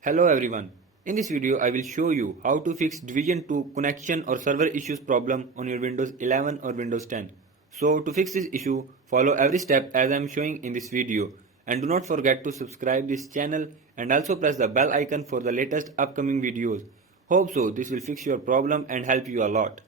Hello everyone. In this video I will show you how to fix Division 2 connection or server issues problem on your Windows 11 or Windows 10. So to fix this issue, follow every step as I am showing in this video, and do not forget to subscribe this channel and also press the bell icon for the latest upcoming videos. Hope so this will fix your problem and help you a lot.